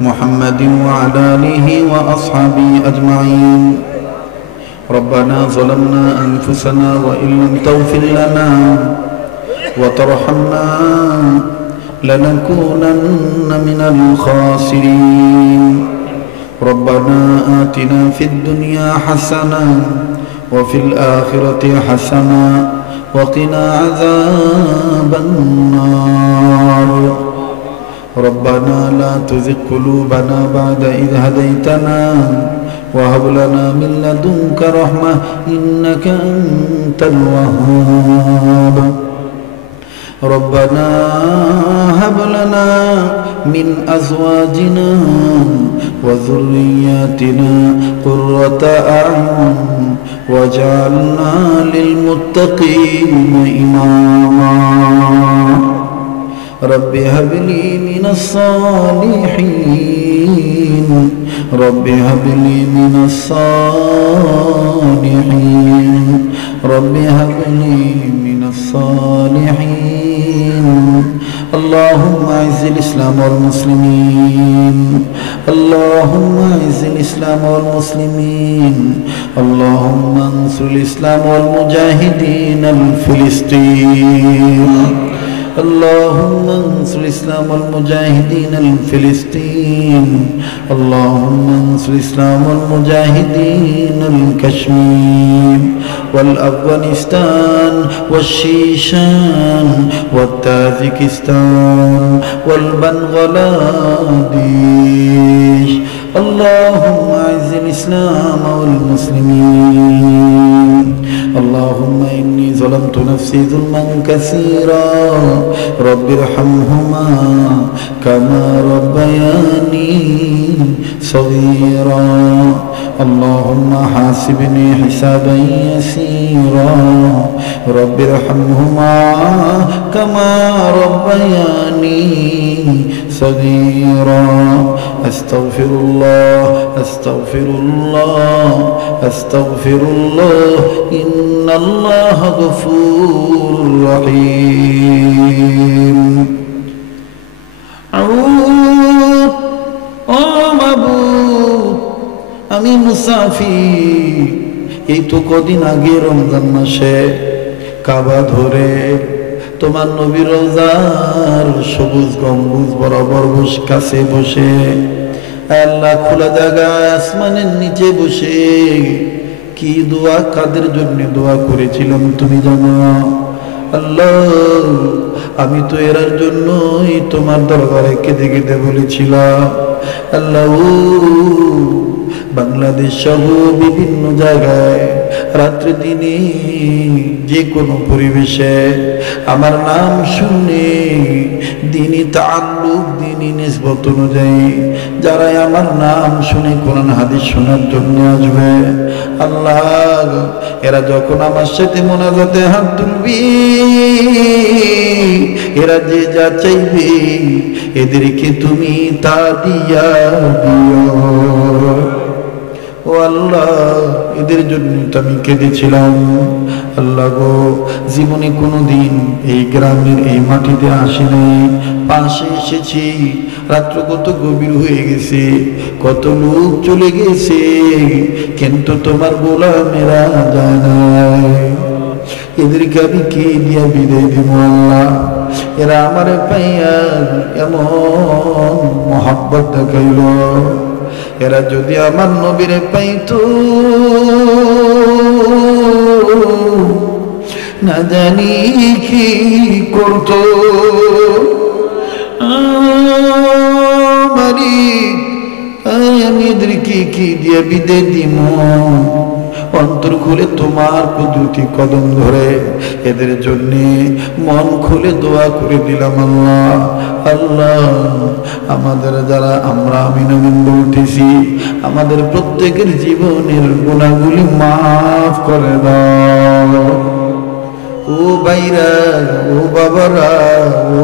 محمد وعلى آله وأصحابه أجمعين ربنا ظلمنا أنفسنا وإن لم تغفر لنا وترحمنا لنكونن من الخاسرين ربنا آتنا في الدنيا حسنة وفي الآخرة حسنة وقنا عذاب النار ربنا لا تزغ قلوبنا بعد إذ هديتنا وهب لنا من لدنك رحمة إنك أنت الوهاب ربنا هب لنا من أزواجنا وذرياتنا قرة أعين واجعلنا للمتقين إماما رب هب لي من الصالحين رب هب لي من الصالحين رب هب لي من الصالحين اللهم أعز الإسلام والمسلمين اللهم أعز الإسلام والمسلمين اللهم انصر الإسلام والمجاهدين الفلسطين اللهم انصر الإسلام والمجاهدين الفلسطين اللهم انصر الإسلام والمجاهدين الكشمير والأفغانستان والشيشان والتاجكستان والبنغلاديش اللهم أعز الإسلام والمسلمين اللهم إني ظلمت نفسي ظلما كثيرا رب ارحمهما كما ربياني صغيرا اللهم حاسبني حسابا يسيرا رب ارحمهما كما ربياني صغيرا أستغفر الله أستغفر الله أستغفر الله إن الله غفور رحيم عود মাবুদ আমি মুসাফির এই তো কদিন আগে রমজান মাসে কাবা ধরে তোমার নবীর রওজার সবুজ গম্বুজ বরাবর কাছে বসে আল্লাহ খোলা জায়গায় আসমানের নিচে বসে কি দোয়া কাদের জন্য দোয়া করেছিলাম তুমি জানো আল্লাহ আমি তো এরার জন্যই তোমার দরবারে কেঁদে কেঁদে বলেছিলাম আল্লাহ বাংলাদেশ সহ বিভিন্ন জায়গায় রাত্রে দিনে যে কোনো পরিবেশে আমার নাম শুনে দিনী তাআল্লুক দিনী নিসবত অনুযায়ী যারা আমার নাম শুনে কোরআন হাদিস শোনার জন্য আসবে আল্লাহ এরা যখন আমার সাথে মোনাজাতে হাত তুলবি এরা যে যা চাইবে এদেরকে তুমি তা দিয়া দিও ও আল্লাহ এদের জন্য তো আমি কেঁদেছিলাম আল্লাহ গো জীবনে কোনোদিন এই গ্রামের এই মাটিতে আসি নাই পাশে এসেছি রাত্র কত গভীর হয়ে গেছে কত লোক চলে গেছে কিন্তু তোমার গোলামেরা যায় নাই এদেরকে আমি কে দিয়া বিদায় দিব আল্লাহ এরা আমার পাইয়া এমন মহব্বত দেখাইল এরা যদি আমার নবীরে পাইতো না জানি কি করতো আমি এদেরকে কি দিয়ে বিদায় দিব অন্তর খুলে তোমার কুদরতি কদম ধরে এদের জন্য মন খুলে দোয়া করে দিলাম আল্লাহ আল্লাহ আমাদের যারা আমরা আমিন আমিন বলতেছি আমাদের প্রত্যেকের জীবনের গুনাহগুলি মাফ করে দাও ও ভাইরা ও বাবারা ও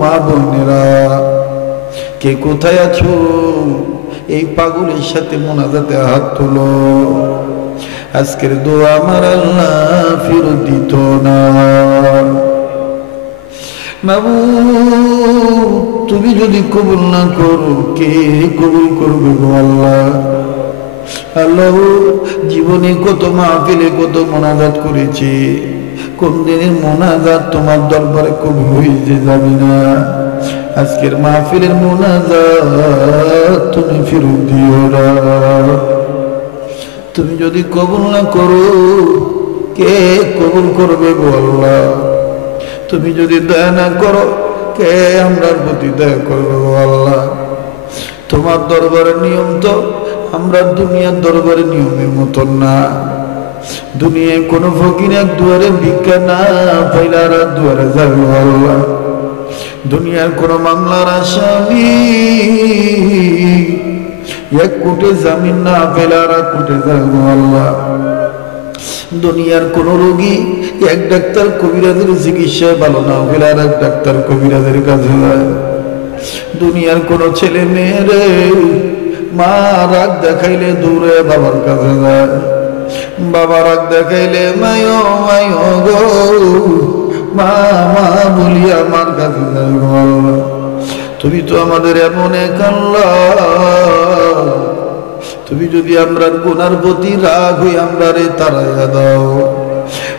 মা বোনেরা কে কোথায় আছো এই পাগলের সাথে মোনাজাতে হাত তোলো আজকের দোয়া আমার আল্লাহ ফেরত দিত না মাবুদ তুমি যদি কবুল না করো কে কবুল করবে গো আল্লাহ? আল্লাহ জীবনে কত মাহফিলে কত মোনাজাত করেছি, কোন দিনের মোনাজাত তোমার দরবারে কবুল হইতে যাবে না। আজকের মাহফিলের মোনাজাত তুমি ফিরত দিও না। তুমি যদি কবুল না করো কে কবুল করবে গো আল্লাহ? তুমি যদি দয়া না করো কে আমরার প্রতি দয়া করবে গো আল্লাহ? তোমার দরবারের নিয়ম তো আমরা দুনিয়ার দরবারের নিয়মের মতন না। দুনিয়ায় কোনো ফকির এক দুয়ারে ভিক্ষা না পাইলে আর দুয়ারে যাবে আল্লাহ। দুনিয়ার কোনো মামলার আসামি এক কোটি জামিন না পেলে আর কোটি যাবে আল্লাহ। দুনিয়ার কোন রোগী এক ডাক্তার কবিরাজের চিকিৎসায় ভালো না পেলে আর এক ডাক্তার কবিরাজের কাছে যায়। দুনিয়ার কোন ছেলে মেয়েরে মা রাগ দেখাইলে দূরে বাবার কাছে যায়, বাবা রাগ দেখাইলে মায়ো মায়ো গো মা মা বলিয়া আমার কাছে যায়। তুমি তো আমাদের এমন এক আল্লাহ, তুমি যদি আমরা গুনার প্রতি রাগ হই আমরা রে তারাইয়া দাও।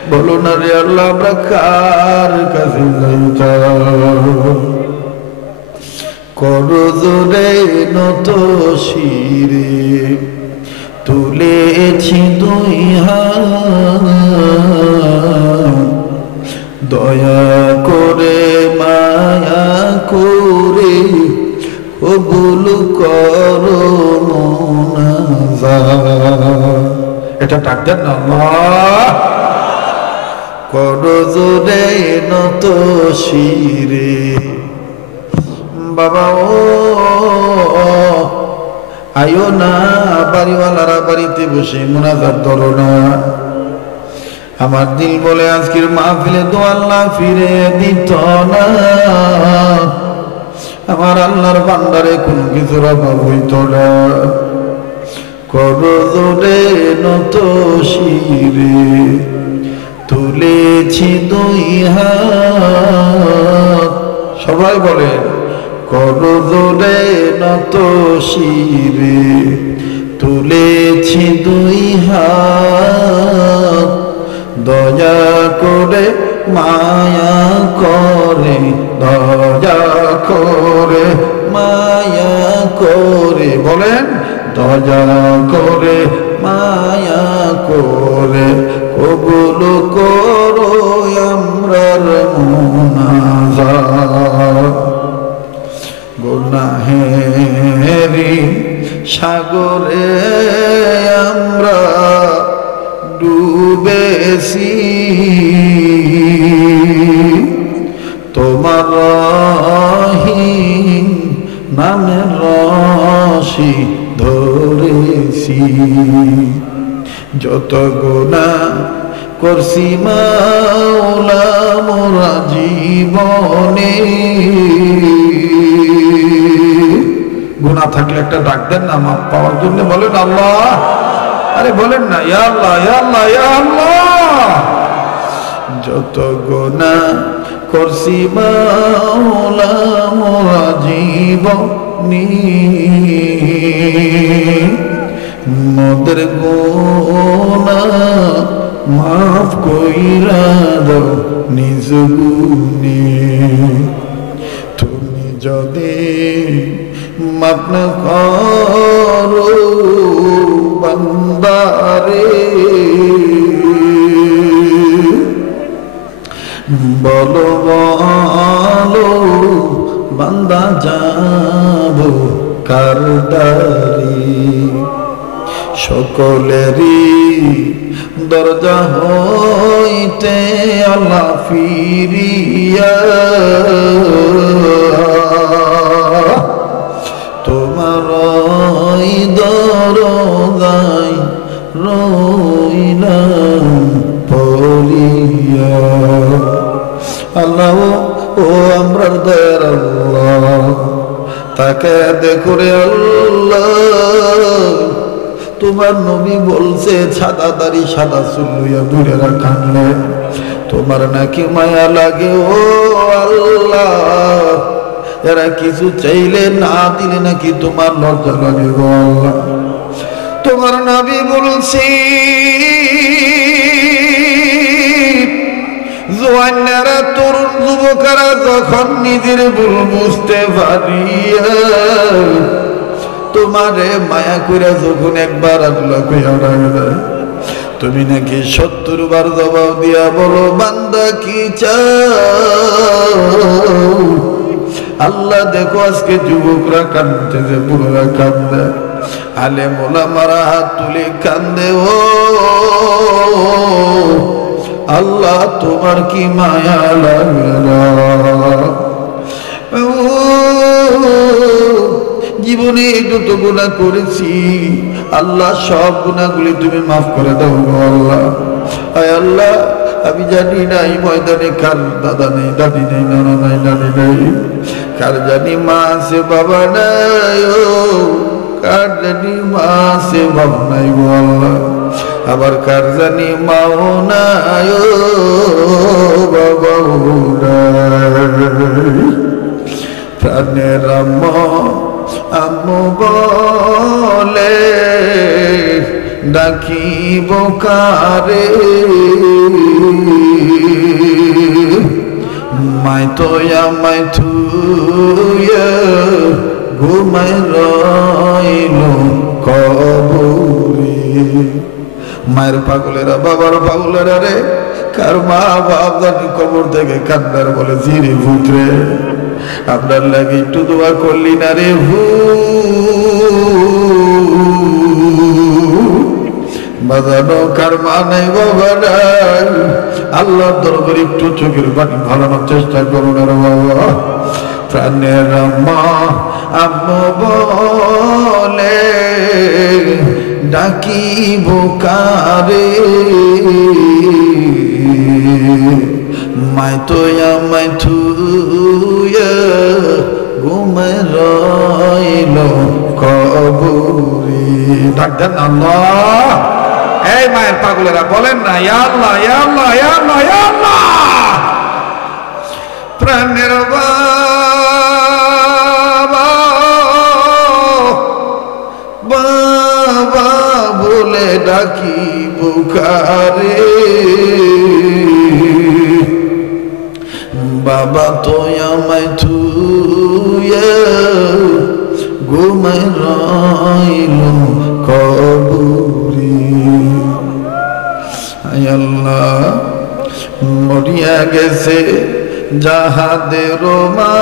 বলো না রে আল্লাহ আমরা কার কাছে যাইতাম? করজোরে নত শিরে তুলেছি দুই হাত, দয়া করে মায়া করে কবুল করো মোনাজাত। এটা ডাকতেন না আল্লাহ। করজোরে নত শিরে বাবা ও আয়ো না বাড়িওয়ালারা বাড়িতে বসে মোনাজাত ধরো না। আমার দিল বলে আজকের মাহফিলে তো আল্লাহ ফিরে দিত না। আমার আল্লাহর ভান্ডারে কোনো কিছুর অভাব হইত না। করজোরে নত শিরে তুলেছি দুই হাত। সবাই বলে করজোরে নত শিরে তুলেছি দুই হাত, দয়া করে মায়া করে দয়া করে মায়া করে বলেন দয়া করে মায়া করে কবুল করো আমরার মোনাজাত। গুনাহেরি সাগরে আমরা ডুবেছি, তোমার রহিম নামের রশি ধরেছি। যত গুনাহ করছি মাওলা মোরা জীবনে, গুনাহ থাকলে একটা ডাক দেন না মাপ পাওয়ার জন্য, বলেন আল্লাহ। আরে বলেন না ইয়া আল্লাহ ইয়া আল্লাহ ইয়া আল্লাহ। যত গুনাহ করছি মাওলা মোরা জীবনে, মোদের গুনাহ মাফ কইরা দাও নিজ গুণে। তুমি যদি মাফ না করো বান্দারে, বলো বলো বান্দা যাব কার দ্বারে। সকলেরই দরজা হইতে আল্লাহ ফিরিয়া তোমার দরজায় রইলাম পড়িয়া। আল্লাহ ও আমরার দয়ার আল্লাহ, তাকে দেখো রে আল্লাহ। তোমার নবী বলছে সাদা দাড়ি সাদা চুল লইয়া দূরে রাখানলে তোমার নাকি মায়া লাগে। ও আল্লাহ এরা কিছু চাইলে না দিলে নাকি তোমার লজ্জা লাগে গো আল্লাহ। তোমার নবী বলছি জওয়ানেরা তরুণ যুবকেরা যখন নিজের ভুল বুঝতে পারিয়া তোমারে মায়া কইরা যখন একবার আল্লাহ কইয়া রাখবে, তুমি নাকি 70 বার জবাব দিয়া বলো বান্দা কি চাও। আল্লাহ দেখো আজকে যুবকরা কাঁদতেছে, বুড়োরা কান্দে, আলেম ওলামারা হাত তুলে কান্দে। ও আল্লাহ তোমার কি মায়া লাগে না? জীবনে যত গুনাহ করেছি আল্লাহ সব গুনাহগুলি তুমি মাফ করে দাও আল্লাহ। আয় আল্লাহ আমি জানি না এই ময়দানে কার দাদা নেই, দাদি নেই, নানা নাই, নানি নেই, কার জানি মা আছে বাবা নাই, কার জানি মা আছে বাবা নাই গো আল্লাহ, আবার কার জানি মাও নাই বাবাও নাই। প্রাণের আম্মু বলে ডাকিব কারে, মাই তো আমায় থুয়ে ঘুমাই রইল কবরে। মায়ের পাগলেরা বাবার পাগলেরা রে, কার মা বাপ জানি কবর থেকে কান্দার বলে জিরে পুত্রে আপনার লাগে একটু দোয়া করলি না রে হু বাজানো, কার মা নাই বাবা নাই, আল্লাহর দরবারে একটু চোখের পানি ভালানোর চেষ্টা করুন রে বাবা। প্রাণের মা আম্মু বলে ডাকিব কারে, মাই তো আমায় থুয়ে ঘুমাই রইল কবরে। ডাক দেন আল্লাহ। এই মায়ের পাগলেরা বলেন না ইয়া আল্লাহ, ইয়া আল্লাহ, ইয়া আল্লাহ, ইয়া আল্লাহ। প্রাণের বাবা বাবা বলে ডাকি বুকারে, বাবা তো আমায় থুয়ে ঘুমাই রইল কবরে। আয় আল্লাহ মরিয়া গেছে যাহাদের মা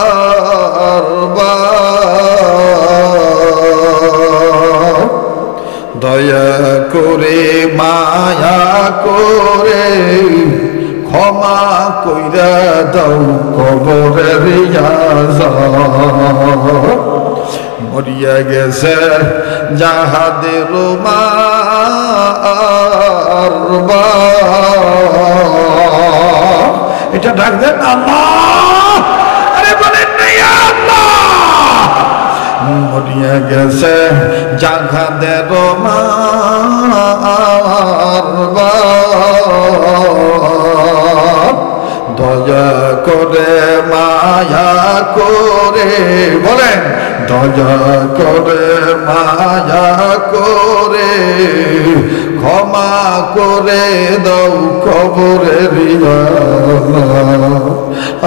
আর বাপ, দয়া করে মায়া করে ক্ষমা কইরা দাও কবরের আযাব। মরিয়া গেছে যাহাদের মা আর বাপ, এটা ডাক দেন আল্লাহ। আরে বলেন না ইয়া আল্লাহ। মরিয়া গেছে যাহাদের মা আর বাপ, দয়া করে মায়া করে বলেন, দয়া করে মায়া করে ক্ষমা করে দাও কবরের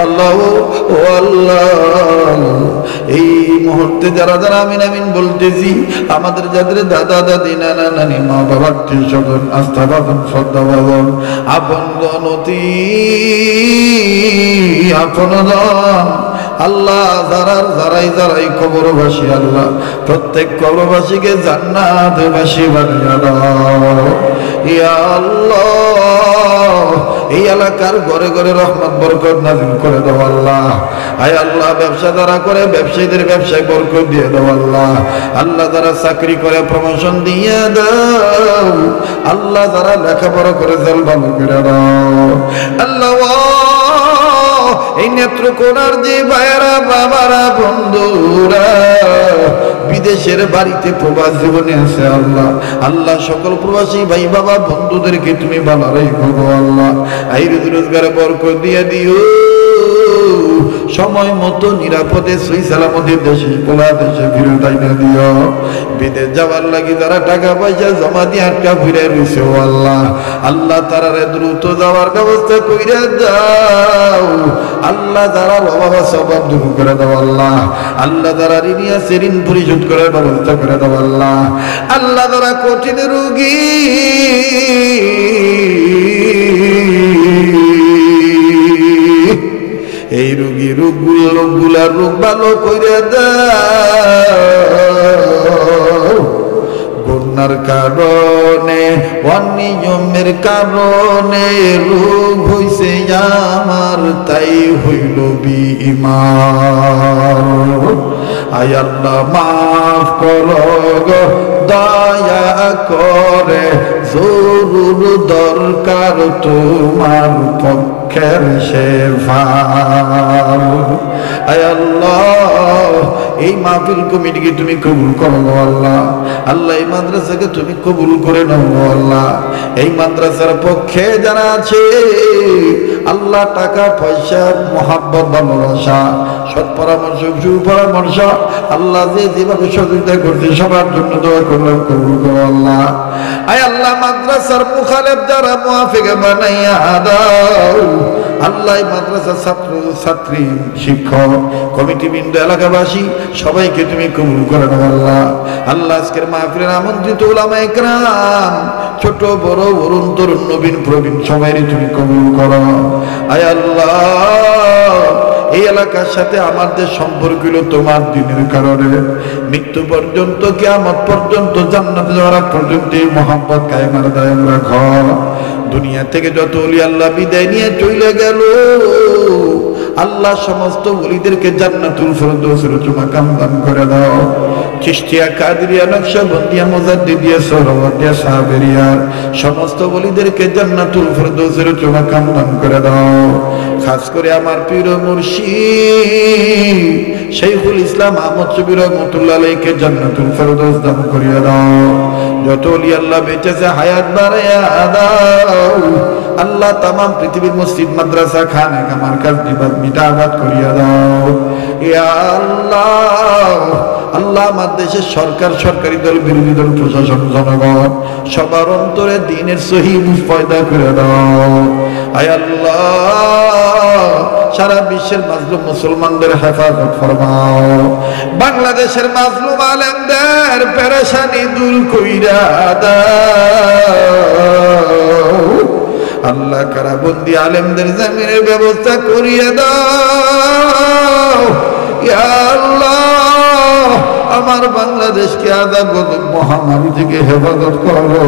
আল্লাহ। ও আল্লাহ এই মুহূর্তে যারা যারা আমিন আমিন বলতেছি, আমাদের যাদের দাদা দাদি নানা নানি মা বাবা স্বজন আস্থা বাদন শ্রদ্ধা বাদন আপন অতি আপন আল্লাহ যারাই যারাই কবরবাসী আল্লাহ প্রত্যেক কবরবাসীকে জান্নাতবাসী বানিয়ে দাও ইয়া আল্লাহ। এই এলাকার ঘরে ঘরে রহমত বরকত নাযিল করে দাও আল্লাহ। আয় আল্লাহ ব্যবসা যারা করে ব্যবসায়ীদের ব্যবসায় বরকত দিয়ে দাও আল্লাহ। আল্লাহ যারা চাকরি করে প্রমোশন দিয়ে দাও আল্লাহ। যারা লেখাপড়া করে জল ভালো করে দাও আল্লাহ। এই নেত্রকোনার যে ভাইয়েরা বাবারা বন্ধুরা বিদেশের বাড়িতে প্রবাস জীবনে আছে আল্লাহ। আল্লাহ সকল প্রবাসী ভাই বাবা বন্ধুদেরকে তুমি ভালো রেখো আল্লাহ। এই রোজগারে বরকত দিয়ে দিও সময় মতো নিরাপদে সই সালামতের দেশে পোলা দেশে ফিরত আইনা দিও। বিদেশ যাওয়ার লাগি যারা টাকা পয়সা জমা দিয়ে আটকা ফিরে রয়েছে ও আল্লাহ, আল্লাহ তারারে দ্রুত যাওয়ার ব্যবস্থা কইরা দাও। আল্লাহ যারা বাবা সবাব দূর করে দাও আল্লাহ, আল্লাহ যারা ঋণ আছে ঋণ পরিশোধ করার ব্যবস্থা করে দাও আল্লাহ, আল্লাহ যারা কঠিন রোগী এই রোগী রোগগুলার রোগ ভালো কইরা দাও। গুনার কারণে অনিয়মের কারণে রোগ হইছে আমার, তাই হইল বিমার। আয় আল্লাহ মাফ করো গো দয়া করে, জরুর দরকার তোমার পক্ষের শেফা। আয় আল্লাহ এই মাহফিল কমিটিকে তুমি কবুল করো আল্লাহ, আল্লাহ এই মাদ্রাসাকে তুমি কবুল করে নাও আল্লাহ। এই মাদ্রাসার পক্ষে যারা আছে আল্লাহ টাকা পয়সা মহাব্বত ভালোবাসা সৎ পরামর্শ সুপরামর্শ আল্লাহ যে যেভাবে সহযোগিতা করছে সবার জন্য দোয়া করলাম, কবুল করো আল্লাহ। আয় আল্লাহ মাদ্রাসার মুখালেফ যারা মুআফিক বানাইয়া দাও আল্লাহ। এই মাদ্রাসার ছাত্র ছাত্রী শিক্ষক কমিটিবৃন্দ এলাকাবাসী সবাইকে তুমি কবুল করে নাও আল্লাহ। আল্লাহ আজকের মাহফিলের আমন্ত্রিত উলামায়ে কেরাম ছোট বড় অরুণ তরুণ নবীন প্রবীণ সবাইকে তুমি কবুল করো। আয় আল্লাহ এই এলাকার সাথে আমাদের সম্পর্ক হলো তোমার দিনের কারণে, মৃত্যু পর্যন্ত কিয়ামত পর্যন্ত জান্নাতে যাওয়ার পর্যন্ত এই মহব্বত কায়েমার দায়েম রাখো। দুনিয়া থেকে যত ওলি আল্লাহ বিদায় নিয়ে চলে গেল আল্লাহ সমস্ত ওলিদেরকে জান্নাতুল ফিরদৌসের উচ্চ মাকাম দান করে দাও। চিশতিয়া কাদরিয়া নকশবন্দিয়া মুজাদ্দিদিয়া সোহরাওয়ার্দিয়া সাহাবেরিয়া সমস্ত ওলিদেরকে জান্নাতুল ফিরদৌসের উচ্চ মাকাম দান করে দাও। খাস করে আমার পীর মুর্শিদ শাইখুল ইসলাম আহমদ শফি রহমাতুল্লাহ আলাইহিকে জান্নাতুল ফিরদৌস দান করিয়া দাও। যত ওলি আল্লাহ বেঁচে আছে হায়াত বাড়াইয়া দাও আল্লাহ। তামাম পৃথিবীর মসজিদ মাদ্রাসা খানেকা মারকাজ নিবাদ মিটা আবাদ করিয়া দাও ইয়া আল্লাহ। আল্লাহ আমার দেশের সরকার সরকারি দল বিরোধী দল প্রশাসন জনগণ সবার অন্তরে দ্বীনের সহি বুঝ পয়দা করে দাও। আয় আল্লাহ সারা বিশ্বের মাজলুম মুসলমানদের হেফাজত ফরমাও। বাংলাদেশের মাজলুম আলেমদের পেরেশানি দূর কইরা দাও আল্লাহ। কারাবন্দি আলেমদের জামিনের ব্যবস্থা করিয়া দাও ইয়া আল্লাহ। আমার বাংলাদেশকে আযাব মহামারী থেকে হেফাজত করো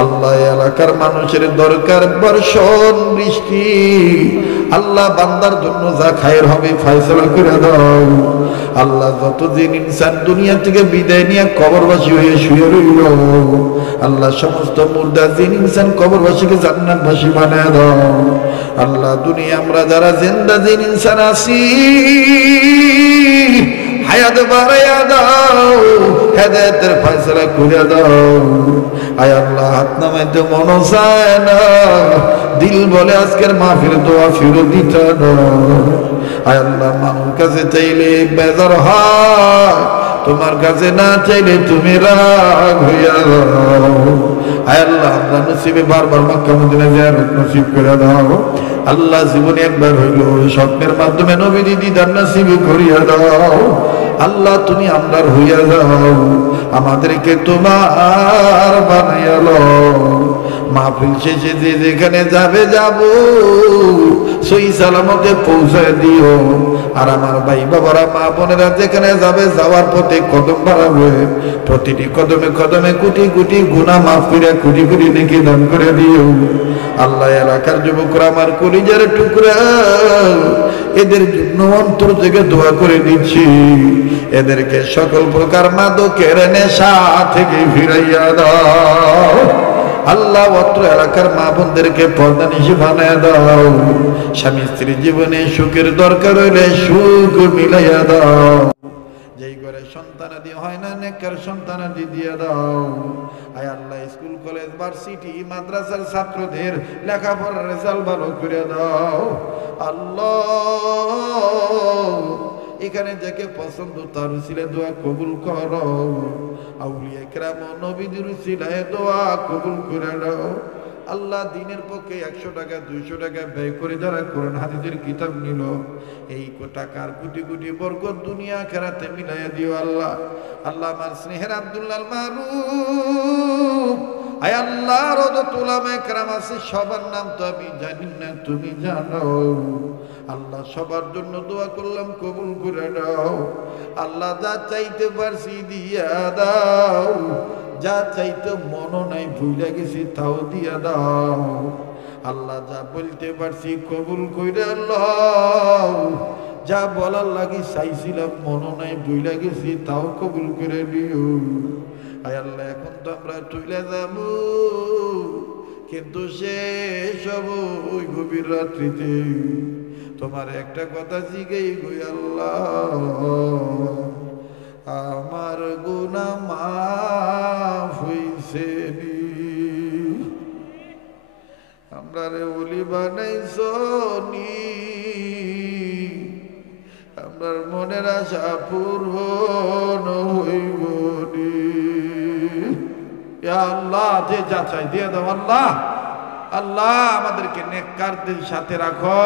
আল্লাহ। এলাকার মানুষের দরকার বর্ষণ বৃষ্টি আল্লাহ। বান্দার জন্য যা খায়ের হবে ফয়সালা করে দাও আল্লাহ। যতদিন ইনসান দুনিয়া থেকে বিদায় নিয়ে কবরবাসী হয়ে শুয়ে রইল আল্লাহ সমস্ত মুর্দা জিন ইনসান কবরবাসীকে জান্নাতবাসী বানায় দাও আল্লাহ। দুনিয়া আমরা যারা জিন্দা জিন ইনসান আছি হায়াত বাড়াইয়া দাও, হেদায়েতের ফয়সালা করে দাও। আয় আল্লাহ হাত নামাইতে মন চায় না, দিল বলে আজকের মাহফিল দোয়া ফিরত দিতে দাও। আয় আল্লাহ মানুষ কাছে চাইলে বেজার হয়, তোমার কাছে না চাইলে তুমি রাগ হইয়া দাও। আয় আল্লাহ আমরা নসিবে বারবার মক্কা মদিনা জিয়ারত নসিব করে দাও আল্লাহ। জীবনে একবার হইল স্বপ্নের মাধ্যমে নবীর দিদার নসিব করিয়া দাও আল্লাহ। তুমি আমরার হইয়া যাও, আমাদেরকে তোমার বানাইয়া লও। মাহফিল শেষে যে যেখানে যাবে যাব সহি সালামতে পৌঁছায় দিও। আর আমার ভাই বাবারা মা বোনেরা যেখানে যাবে যাওয়ার পথে কদম বাড়াবে, প্রতিটি কদমে কদমে কোটি কোটি গুনাহ মাফ করে কোটি কোটি নেকি দান করে দিও আল্লাহ। এলাকার যুবকরা আমার কলিজার টুকরা, এদের জন্য অন্তর থেকে দোয়া করে দিচ্ছি, এদেরকে সকল প্রকার মাদকের নেশা থেকে ফিরাইয়া দাও আল্লাহ। অত্র এলাকার মা বোনদেরকে পর্দা নিশি বানায় দাও। স্বামী স্ত্রীর জীবনে সুখের দরকার হইলে সুখ মিলাইয়া দাও। যেই করে সন্তানাদি হয় না, নেককার সন্তানাদি দিয়ে দাও। আয় আল্লাহ, স্কুল কলেজ ভার্সিটি মাদ্রাসার ছাত্রদের লেখাপড়ার রেজাল্ট ভালো করে দাও আল্লাহ। এখানে যাকে পছন্দ তার উসিলে দোয়া কবুল করো। আউলিয়া কেরাম নবীদের উসিলায় দোয়া কবুল করে দাও আল্লাহ। দিনের পক্ষে 100 টাকা 200 টাকা ব্যয় করে যারা কোরআন হাদিসের কিতাব নিল, এই টাকার কোটি কোটি বরকত দুনিয়া আখিরাতে মিলাইয়া দিও আল্লাহ। আল্লাহ আমার স্নেহের আব্দুল্লাহ মারুফ, আয় আল্লাহ রদত উলামায়ে কেরাম আছে, সবার নাম তো আমি জানি না, তুমি জানো আল্লাহ। সবার জন্য দোয়া করলাম, কবুল করে দাও আল্লাহ। যা চাইতে পারছি দিয়া দাও, যা চাইতে মনও নাই ভুলে গেছি তাও দিয়া দাও আল্লাহ। যা বলতে পারছি কবুল কইরা লও, যা বলার লাগি চাইছিলাম মনও নাই ভুলে গেছি তাও কবুল করে দিও। আয় আল্লাহ, এখন তো আমরা চলে যাব, কিন্তু শেষ হব ওই গভীর রাত্রিতে। তোমার একটা কথা জিগেই গই আল্লাহ, আমার গুনাহ মাফ হইছে নি? আমরা রে ওলি বানাইছো নি? আমরার মনের আশা পূরণ হইব নি? ইয়া আল্লাহ, যে যা চাই দিয়ে দাও আল্লাহ। আল্লাহ আমাদেরকে নেককারদের সাথে রাখো।